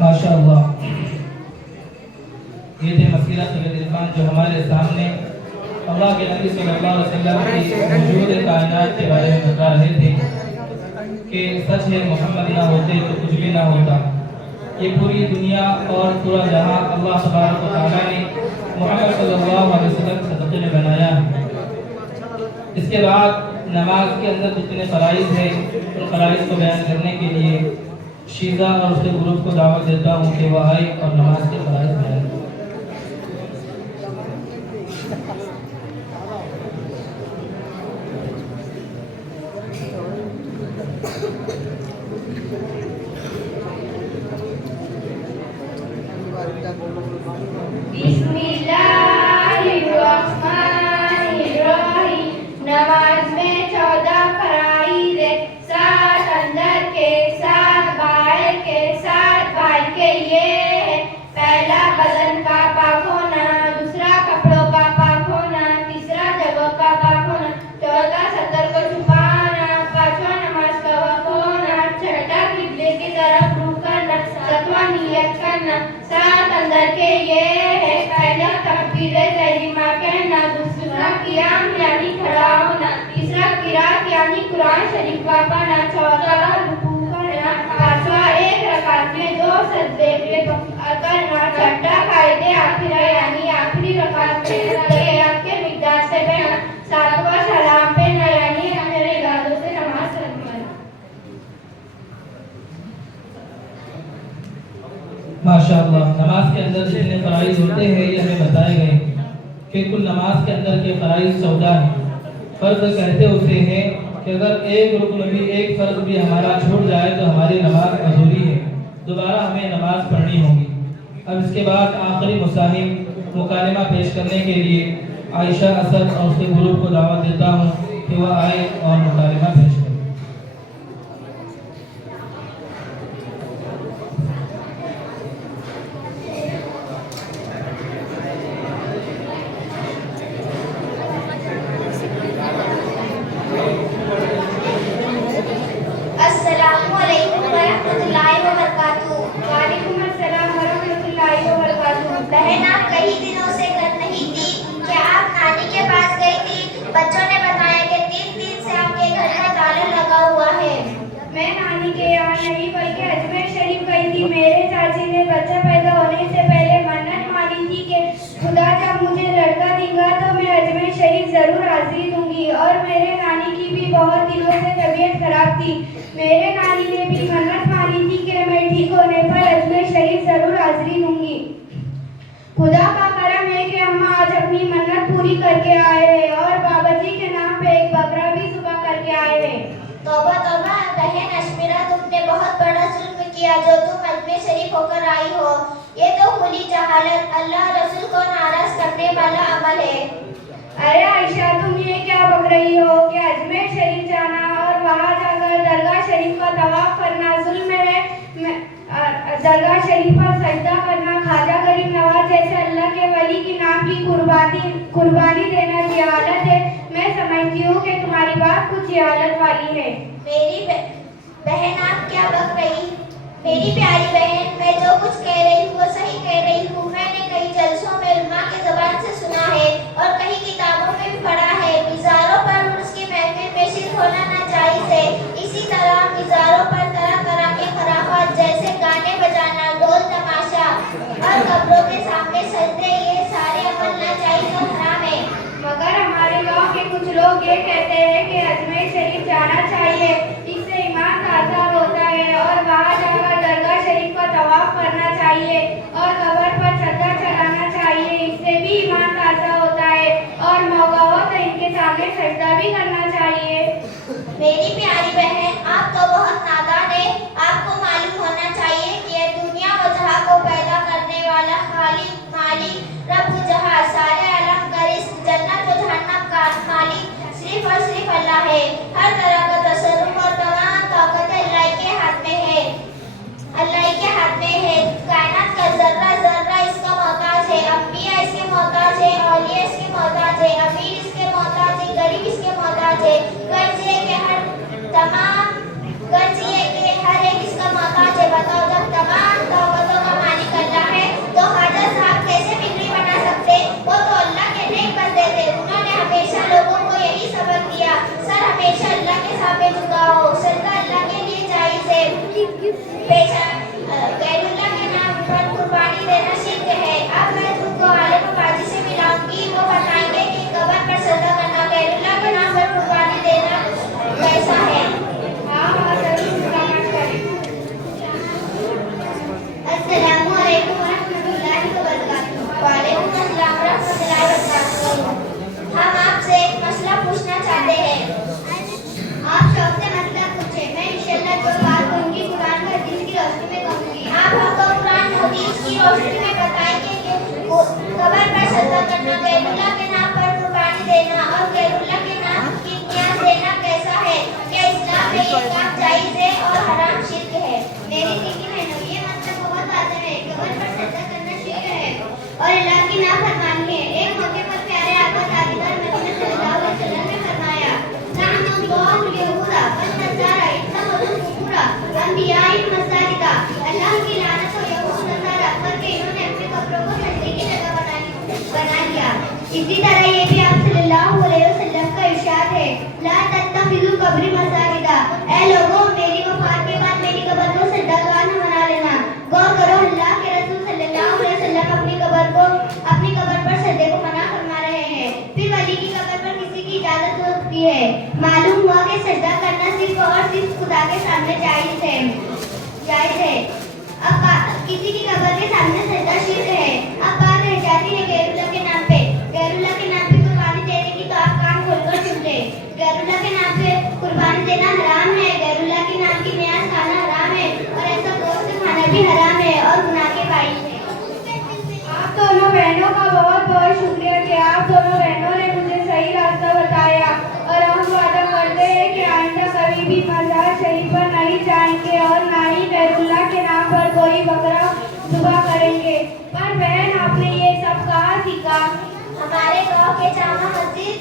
माशाअल्लाह, ये थे मसीरा सैयद इरफान जो हमारे सामने अल्लाह के नबी सल्लल्लाहु अलैहि वसल्लम की वजूद कायनात के बारे में बता रहे थे कि सच है मोहम्मद ना होते तो कुछ भी ना होता। ये पूरी दुनिया और पूरा जहां अल्लाह तबारक व तआला ने मोहम्मद सल्लल्लाहु अलैहि वसल्लम के सदक़े में बनाया है। इसके बाद नमाज के अंदर जितने फ़राइज़ हैं उन फ़राइज़ को बयान करने के लिए शीज़ा और उसके ग्रुप को दावत देता हूँ कि वह आए और नमाज के फ़राइज़ बयान करें। नमाज में 14 फराइज़ है, 7 अंदर के 7 बाहर के 7 बाहर के ये है। पहला बदन का पाक होना, दूसरा कपड़ों का पाक होना, तीसरा जगह का पाक होना, चौथा सतर को छुपाना, पांचवा नमाज का वक्त होना, छठा किबले की तरफ रुख करना, सातवां नियत करना। 7 अंदर के ये है। पहला तकबीर तहरीमा कहना, दूसरा क़ियाम यानी खड़ा होना, तीसरा किरात यानी कुरान शरीफ का पढ़ना, चौथा रुकू करना, पांचवा एक रकात में 2 सजदे करना, छठा कायदे आखिरा यानी आखिरी रकात में तहय्युत के मिक़दार से पढ़ना, सातवां सलाम पढ़ना यानी अपने इरादों से नमाज पढ़ना। माशाअल्लाह, नमाज के अंदर जितने फ़राइज़ होते हैं ये हमें बताए गए कि कुल नमाज के अंदर के फ़राइज़ 14 हैं। फ़र्ज़ कहते उसे हैं कि अगर एक रुकन भी, एक फ़र्ज़ भी हमारा छूट जाए तो हमारी नमाज अधूरी है, दोबारा हमें नमाज पढ़नी होगी। अब इसके बाद आखिरी मुसाहिब मुकालमा पेश करने के लिए आयशा असद और उसके ग्रुप को दावत देता हूँ कि वह आए और मुकालमा पेश करें। बहन, आप कई दिनों से घर नहीं थी, क्या आप नानी के पास गई थी? बच्चों ने बताया कि 3 दिन से आपके घर में ताला लगा हुआ है। मैं नानी के यहाँ नहीं बल्कि अजमेर शरीफ गई थी। मेरे चाची ने बच्चा पैदा होने से पहले मन्नत मानी थी कि खुदा जब मुझे लड़का देगा तो मैं अजमेर शरीफ जरूर हाजिरी दूंगी। और मेरे नानी की भी बहुत दिनों से तबीयत खराब थी। मेरे नानी ने भी मन्नत मानी थी कि मैं ठीक होने पर अजमेर शरीफ जरूर हाजिरी दूंगी। खुदा का करम है कि हम आज अपनी मन्नत पूरी करके आए हैं और बाबा जी के नाम पे एक बकरा भी सुबह करके आए हैं। तौबा तौबा बहन अशमीरा, तुमने बहुत बड़ा जुल्म किया जो तुम अजमेर शरीफ होकर आई हो। ये तो खुली जहालत, अल्लाह रसूल को नाराज करने वाला अमल है। अरे आयशा, तुम ये क्या बक रही हो कि अजमेर शरीफ जाना और वहाँ जाकर दरगाह शरीफ का तवाफ करना जुल्म है। दरगाह शरीफ पर सजदा करना, ख्वाजा गरीब नवाज जैसे अल्लाह के वली के नाम की कुर्बानी देना जिहालत है। मैं समझती हूँ कि तुम्हारी बात कुछ जिहालत वाली है। मेरी बहन, आप क्या बक रही? मेरी प्यारी बहन, मैं जो कुछ कह रही हूँ वो सही कह रही हूँ। मैंने कई जलसों में उलमा की ज़बान से सुना है और कई किताबों में भी पढ़ा है। मिज़ारों पर उसकी महफिल में शिरक होना नाजायज़ है। इसी तरह मिज़ारों पर तरह तरह के खराफात जैसे गाने बजाना, ढोल तमाशा और कब्रों के सामने सजदे, ये सारे अमल नाजायज़ और हराम है। मगर हमारे गांव के कुछ लोग ये कहते हैं कि अजमेर शरीफ जाना चाहिए, इससे ईमान ताज़ा होता है और वहाँ जाकर दरगाह शरीफ का तवाफ करना चाहिए और कब्र पर चद्दर चढ़ाना चाहिए, इससे भी ईमान ताज़ा होता है और मौका हो तो इनके सामने सजदा भी करना चाहिए। मेरी प्यारी बहन, आप तो बहुत नादान है। आपको मालूम होना चाहिए कि दुनिया व जहां को पैदा करने वाला खालिक मालिक रब जहां सारे आलम का रिज़्क़, जन्नत व जहन्नम का मालिक सिर्फ और सिर्फ अल्लाह है। हर तरह का तसर्रुफ और तमाम ताकतें अल्लाह के हाथ में है। अल्लाह के हाथ में है। कायनात का जर्रा जर्रा इसका मोहताज है। अंबिया इसके मोहताज है, औलिया इसके मोहताज है, अमीर इसके मोहताज है, गरीब इसके मोहताज है। गर्ज ये कि हर एक इसका मोहताज है। बताओ, जब तमाम इसी तरह ये भी आप सल्लल्लाहु अलैहि वसल्लम का इरशाद है, ला तत्तखिज़ू कब्री मसाजिदा, ऐ लोगों मेरी वफात के बाद मेरी कब्र को सजदागाह न बना लेना। गौर करो, अल्लाह के रसूल सल्लल्लाहु अलैहि वसल्लम अपनी कब्र पर सजदे को मना फरमा रहे हैं। फिर वली की कब्र पर किसी की इजाजत हो सकती है। मालूम हुआ कि सजदा करना सिर्फ और सिर्फ खुदा के सामने जायज है। अब किसी की कब्र के सामने सजदा शिर्क है। अब बात रह जाती है गैरुल्लाह के नाम पे कुर्बानी देने की, तो आप कान खोलकर सुन ले। गैरुल्लाह के नाम पे कुर्बानी देना हराम है। गैरुल्लाह के नाम की न्यास खाना हराम है और ऐसा गोश्त खाना भी हराम है और गुनाह के बाइस है। आप दोनों बहनों का बहुत बहुत शुक्रिया कि आप दोनों बहनों ने मुझे सही रास्ता बताया, और हम वादा करते हैं कि आइंदा कभी भी मज़ार शरीफ पर नहीं जाएंगे और ना ही गैरुल्लाह के नाम पर कोई बकरा ज़ुबह करेंगे। पर बहन, आपने ये सब कहाँ सीखा? हमारे गांव के जामा मस्जिद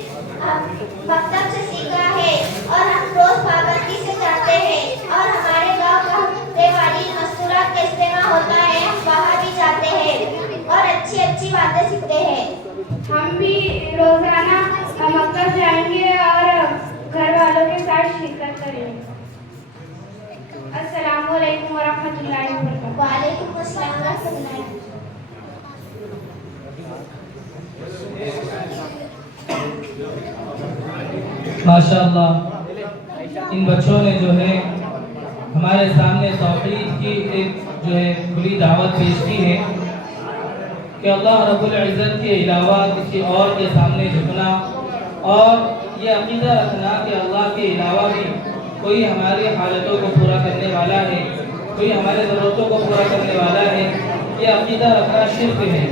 मकतब से सीखा है और हम रोज पाबंदी से जाते हैं। और हमारे गांव का हफ्ते वाली मस्तूरात का इस्तेमाल होता है, हम वहाँ भी जाते हैं और अच्छी अच्छी बातें सीखते हैं। हम भी रोजाना मकतब जाएंगे और घर वालों के साथ शिरकत करेंगे। अस्सलाम वालेकुम वरहमतुल्लाहि वबरकातुहू। वालेकुम अस्सलाम रहमतुल्लाहि। माशाअल्लाह, इन बच्चों ने जो है हमारे सामने तौहीद की एक जो है खुली दावत पेश की है कि अल्लाह रब्बुल इज़्ज़त के अलावा किसी और के सामने झुकना और ये अक़ीदा रखना कि अल्लाह के अलावा भी कोई हमारी हालतों को पूरा करने वाला है, कोई हमारे ज़रूरतों को पूरा करने वाला है, ये अक़ीदा रखना शिर्क है।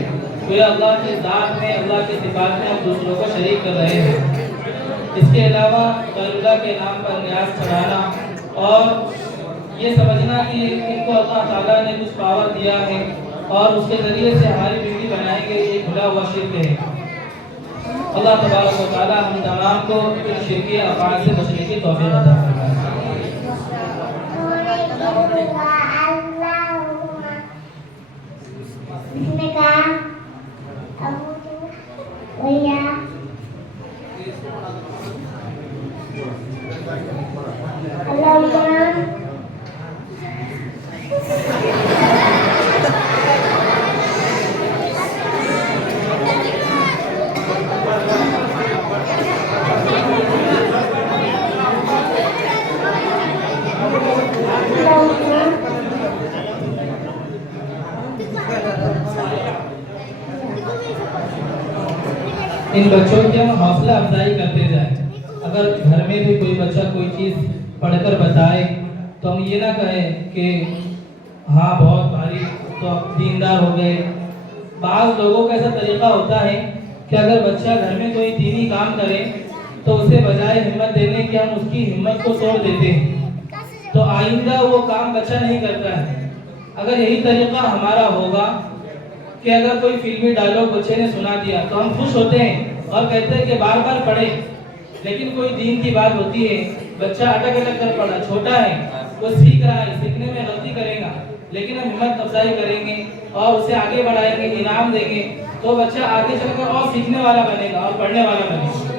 तो अल्लाह की ज़ात में, अल्लाह की सिफ़ात में हम दूसरों को शरीक कर रहे हैं। इसके अलावा गैरुल्लाह के नाम पर न्यास चढ़ाना और ये समझना कि इनको अल्लाह ताला ने कुछ पावर दिया है और उसके ज़रिए से हमारी बीवी बनाएंगे, ये खुला हुआ शिर्क है। अल्लाह तबारक व तआला हम तमाम को इन शिर्की अफ़आल से बचने की तौफ़ीक़ अता फरमाए। इन बच्चों की हम हौसला अफजाई करते जाएं। अगर घर में भी कोई बच्चा कोई चीज़ पढ़कर बताए तो हम ये ना कहें कि हाँ बहुत भारी तो अब दीनदार हो गए। बाज़ लोगों का ऐसा तरीक़ा होता है कि अगर बच्चा घर में कोई दीनी काम करे तो उसे बजाय हिम्मत देने की हम उसकी हिम्मत को तोड़ देते हैं, तो आइंदा वो काम बच्चा नहीं करता है। अगर यही तरीक़ा हमारा होगा कि अगर कोई फिल्मी डायलॉग बच्चे ने सुना दिया तो हम खुश होते हैं और कहते हैं कि बार बार पढ़े, लेकिन कोई दीन की बात होती है, बच्चा अटक अटक कर पढ़ा, छोटा है, वो सीख रहा है, सीखने में गलती करेगा, लेकिन हम हिम्मत अफजाई करेंगे और उसे आगे बढ़ाएंगे, इनाम देंगे, तो बच्चा आगे चलकर और सीखने वाला बनेगा और पढ़ने वाला बनेगा।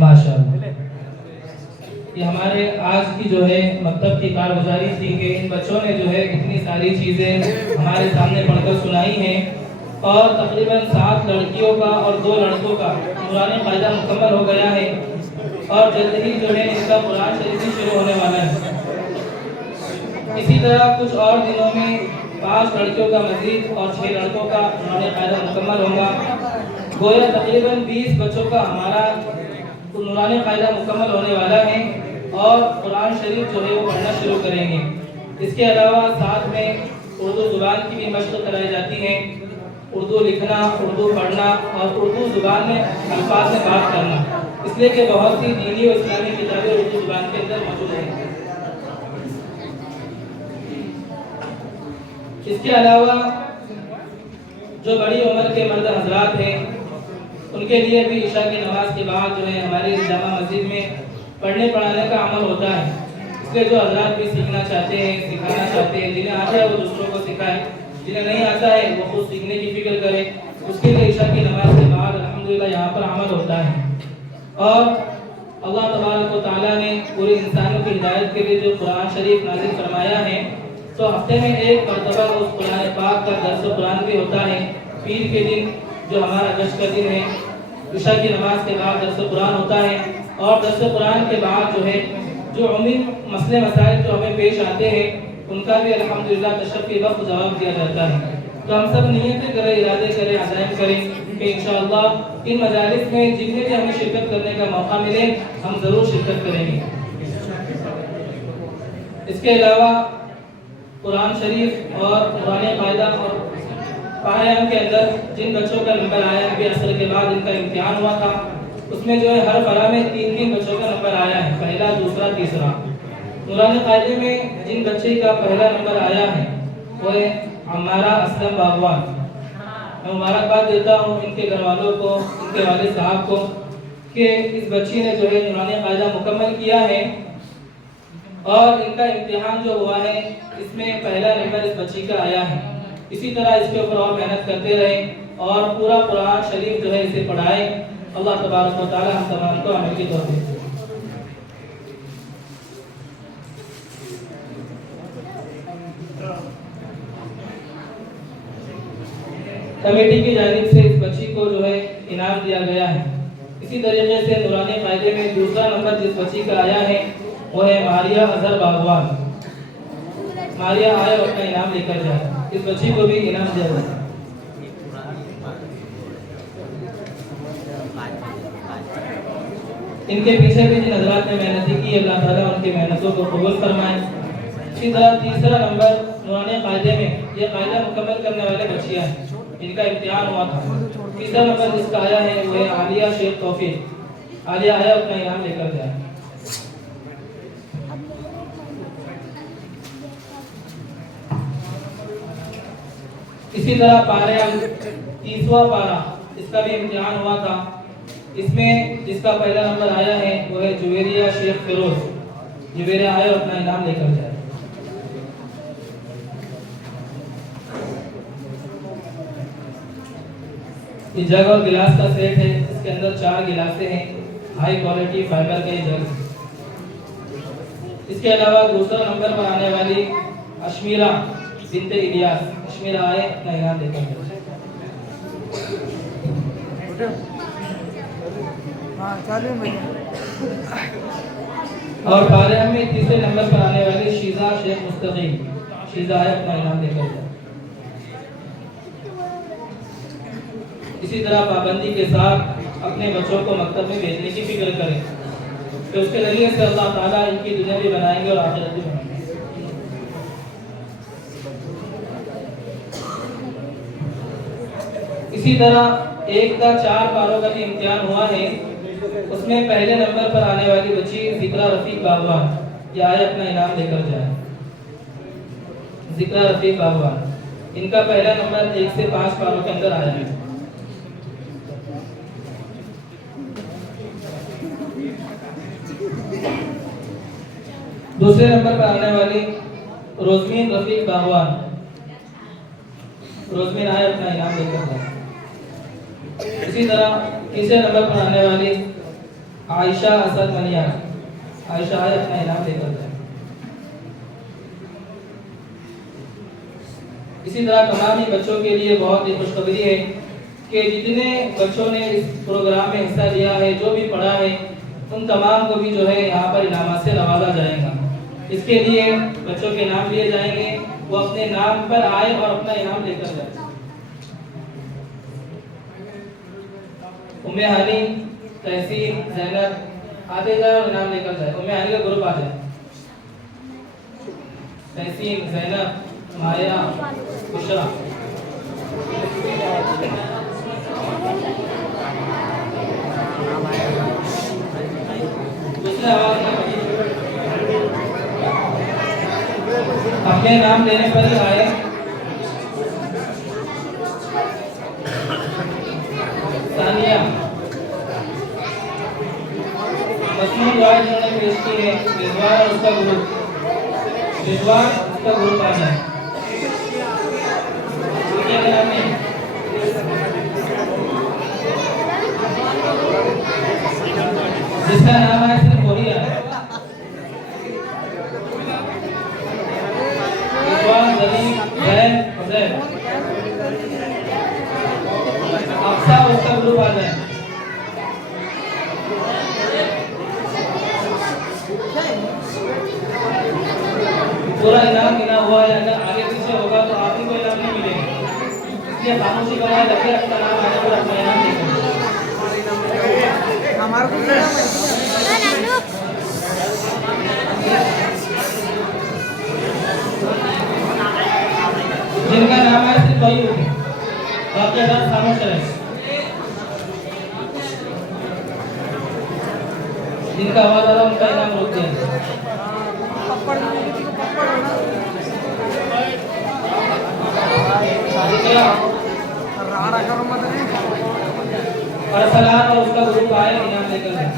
माशाअल्लाह, ये हमारे आज की जो है मकतब की कारगुजारी थी कि इन बच्चों ने जो है इतनी सारी चीज़ें हमारे सामने पढ़कर सुनाई हैं और तकरीबन 7 लड़कियों का और 2 लड़कों का कुरान कायदा मुकम्मल हो गया है और जल्द ही जो है इनका कुरान शरीफ भी शुरू होने वाला है। इसी तरह कुछ और दिनों में 5 लड़कियों का मजीद और 6 लड़कों का कुरान कायदा मुकम्मल होगा। गोया तकरीबन 20 बच्चों का हमारा नूरानी कायदा मुकम्मल होने वाला है। और कुरान शरीफ जो है वो पढ़ना शुरू करेंगे। इसके अलावा साथ में उर्दू ज़ुबान की भी मशक़ कराई जाती है, उर्दू लिखना, उर्दू पढ़ना और उर्दू ज़ुबान में अल्फाज में बात करना, इसलिए कि बहुत सी दीनी और इस्लामी किताबें उर्दू ज़ुबान के अंदर मौजूद हैं। इसके अलावा जो बड़ी उम्र के मर्द हजरात हैं उनके लिए भी इशा की नमाज के बाद जो है हमारी जामा मस्जिद में पढ़ने पढ़ाने का अमल होता है। इसलिए जो हजरात भी सीखना चाहते हैं, सिखाना चाहते हैं, जिन्हें आता है वो दूसरों को सिखाए, जिन्हें नहीं आता है वो खुद सीखने की फिक्र करे। उसके लिए इशा की नमाज के बाद अल्हम्दुलिल्लाह यहाँ पर अमल होता है। और अल्लाह तबारक व तआला ने पूरे इंसानों की हिदायत के लिए जो कुरान शरीफ नाज़िल फरमाया है, तो हफ्ते में एक मरतबा उस कुरान पाक का दर्स कुरान भी होता है। पीर के दिन जो हमारा गश्त का दिन है, इशा की नमाज के बाद दर्स कुरान होता है। और दर्स कुरान के बाद जो है जो उम्मी मसले मसाइल जो हमें पेश आते हैं उनका भी अल्हम्दुलिल्लाह तशफ़ के वक्त जवाब दिया जाता है। तो हम सब नियतें करें, इरादे करें, अज़ाइम करें कि इंशाअल्लाह इन मजालिस में जितने भी हमें शिरकत करने का मौका मिले हम ज़रूर शिरकत करेंगे। इसके अलावा कुरान शरीफ और पुराने कायदा और पारायण के अंदर जिन बच्चों का नंबर आया अभी असर के बाद इनका इम्तिहान हुआ था, उसमें जो है हर फरा में 3-3 बच्चों का नंबर आया है, पहला, दूसरा, तीसरा। नूरानी कायदे में जिन बच्चे का पहला नंबर आया है वो है हमारा असलम बागवान। मैं मुबारकबाद देता हूँ इनके घर वालों को, इनके वालिद साहब को कि इस बच्ची ने जो है नूरानी कायदा मुकम्मल किया है और इनका इम्तिहान जो हुआ है इसमें पहला नंबर इस बच्ची का आया है। इसी तरह इसके ऊपर और मेहनत करते रहें और पूरा कुरान शरीफ जो है इसे पढ़ाएं। अल्लाह तबारक व तआला हम तमाम को अमल की तौफीक दे। कमेटी की जानिब से इस बच्ची को जो है इनाम दिया गया है। इसी तरीके से नूरानी कायदे में दूसरा नंबर जिस बच्ची का आया है वो है मारिया अजहर बागवान। मारिया आए और अपना इनाम लेकर जाए, इस बच्ची को भी इनाम दिया जाए। इनके पीछे भी जिन हजरात ने मेहनत की अल्लाह ताला उनकी मेहनतों को कबूल फरमाए। इसी तरह तीसरा नंबर नूरानी कायदे में ये कायदा मुकम्मल करने वाले बच्चियां हैं, इनका इम्तिहान हुआ था। तीसरा नंबर जिसका आया है वो है आलिया शेख तौफीक। आलिया आया अपना इनाम लेकर जाए। इसी तरह पारे 30वां पारा इसका भी इम्तिहान हुआ था। इसमें जिसका पहला नंबर आया है वो है जुवेरिया शेख फिरोज। जुवेरिया आया और अपना इनाम लेकर जाए। ये जग और गिलास का सेट है, इसके अंदर 4 गिलासे हैं, हाई क्वालिटी फाइबर के जग। इसके अलावा दूसरा नंबर पर आने वाली अशमीरा बिनते इलियास, अशमीरा आए अपना इनाम देकर जाए। और पारे में तीसरे नंबर पर आने वाली शीजा शेख मुस्तकीम, शीजा आए अपना इनाम देकर जाए। इसी तरह पाबंदी के साथ अपने बच्चों को मकतब में भेजने की फिक्र करें, तो उसके जरिए से अल्लाह ताला इनकी दुनिया भी बनाएंगे और आखिरत भी बनाएंगे। इसी तरह 1 का 4 पारों का भी इम्तिहान हुआ है, उसमें पहले नंबर पर आने वाली बच्ची जिक्रा रफीक बागवान, ये आए अपना इनाम लेकर जाए। जिक्रा रफीक बागवान, इनका पहला नंबर 1 से 5 पारों के अंदर आया है। दूसरे नंबर पर आने वाली रोजमीन रफीक बागवान, रोजमीन आए अपना इनाम लेकर जाए। इसी तरह तीसरे नंबर पर आने वाली आयशा असद मनिया, आयशा आए अपना इनाम लेकर जाए। इसी तरह तमाम ही बच्चों के लिए बहुत ही खुशखबरी है कि जितने बच्चों ने इस प्रोग्राम में हिस्सा लिया है, जो भी पढ़ा है, उन तमाम को भी जो है यहाँ पर इनामात से नवाजा जाएगा। इसके लिए बच्चों के नाम लिए जाएंगे, वो अपने नाम पर आए और अपना इनाम लेकर जाए। उम्मे हानी, तहसीन, ज़ैनब, आते जाए और इनाम लेकर जाए। उम्मे हानी का ग्रुप आ जाए। तहसीन, ज़ैनब, माया, बुशरा। दूसरे आवाज में अपने नाम लेने पर ही आए। सानिया, मसनून दुआएं जिन्होंने पेश की है, रिजवान और उसका ग्रुप, रिजवान उसका ग्रुप आ जाए। क्या नाम है? जिसका नाम है सिर्फ वही है। रिजवान, जलील, जैन, हुजैर। अक्सा उसका ग्रुप आ जाए। पूरा इनाम गिना हुआ है। अगर आगे पीछे होगा तो आप ही को इनाम नहीं मिलेगा, इसलिए खामोशी बनाए रखिए। अपना नाम आने पर अपना इनाम देखें। जिनका नाम है सिर्फ वही होगी, बाकी अगर खामोश रहे। जिनका आवाज आ रहा उनका इनाम रोक दिया। और सलाम और उसका ग्रुप आए, इनाम लेकर जाए।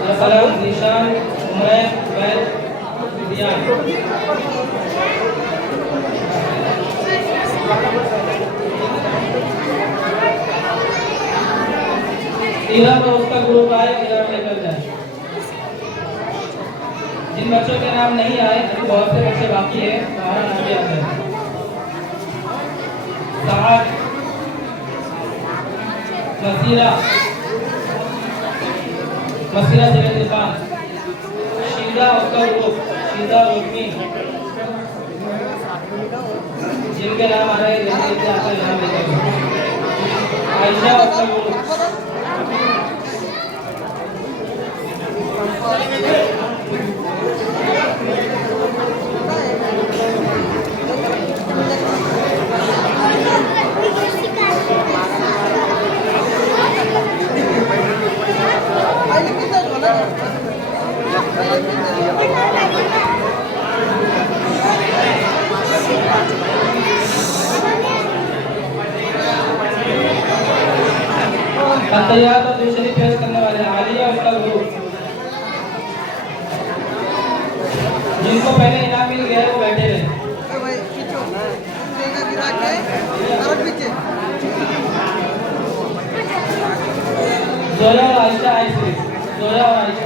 और सलाम, निशान, उमैर, बैर, दियान। इराम और उसका ग्रुप आए, इराम लेकर जाए। जिन बच्चों के नाम नहीं आए, अभी बहुत से बच्चे बाकी है, हमारा नाम भी आता है। साहब, मसीरा, मसीरा सिरत, शीदा उसका ग्रुप, शीदा रोशनी। जिनके नाम आ रहे हैं जल्दी आकर नाम लेकर। आयशा उसका ग्रुप। तैयार और दूसरी पेश करने वाले आलिया उसका ग्रुप। जिनको पहले इनाम मिल गया है वो बैठे रहे। जोया और आयशा आए सिर्फ, जोया और आयशा।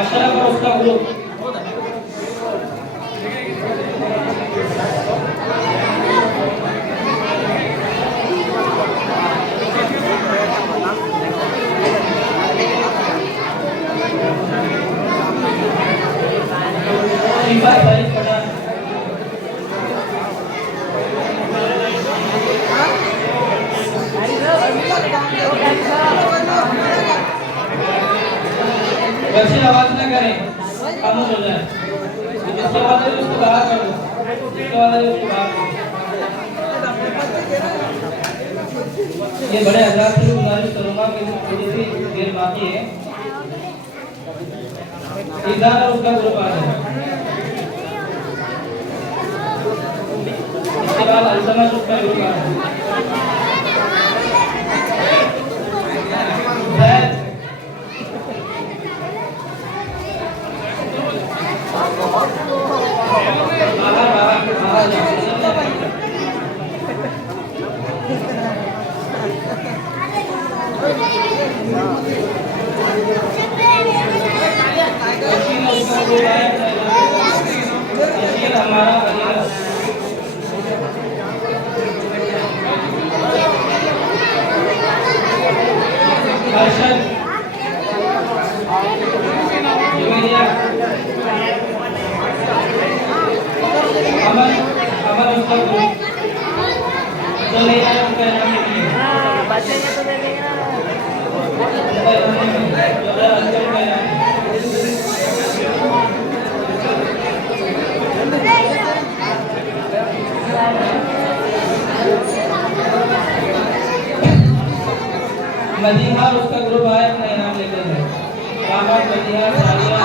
अशरफ और उसका ग्रुप। वैसी आवाज ना करें, खामोश हो जाए। जिसके बाद है उसको बाहर कर दो, जिसके बाद है उसको बाहर कर दो। ये बड़े हजरात से गुजारिश करूंगा कि थोड़ी सी देर बाकी है। इज़ान और उसका ग्रुप आ जाए। इसके बाद अल्तमश उसका ग्रुप आ जाए। अमन उसका जो नहीं आया उनका इनाम नहीं मिलेगा। बचेंगे तो दे देंगे ना। उनका इनाम नहीं मिलेगा। जो अगर अच्छा उनका इनाम मदीहा और उसका ग्रुप आया अपना इनाम लेकर गए। बाबा मदीहा सारिया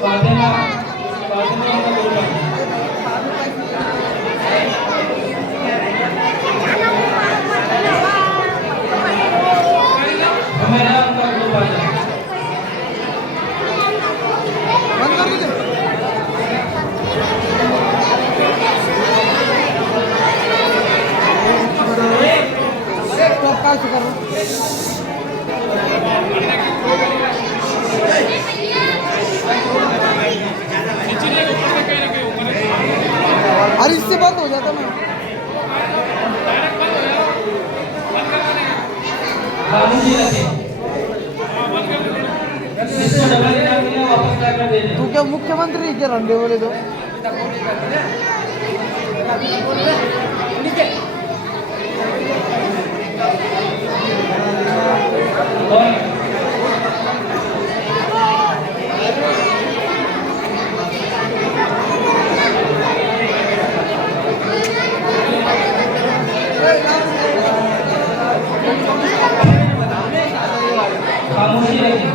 फातिमा फातिमा का ग्रुप आया। हमें उनका ग्रुप आया। अरे इससे बंद हो जाता ना। खामोशी रखें। जिसको डबल इनाम मिला वापस लाकर दे दें। तू क्या मुख्यमंत्री के रंडे बोले तो कौन? खामोशी रखें।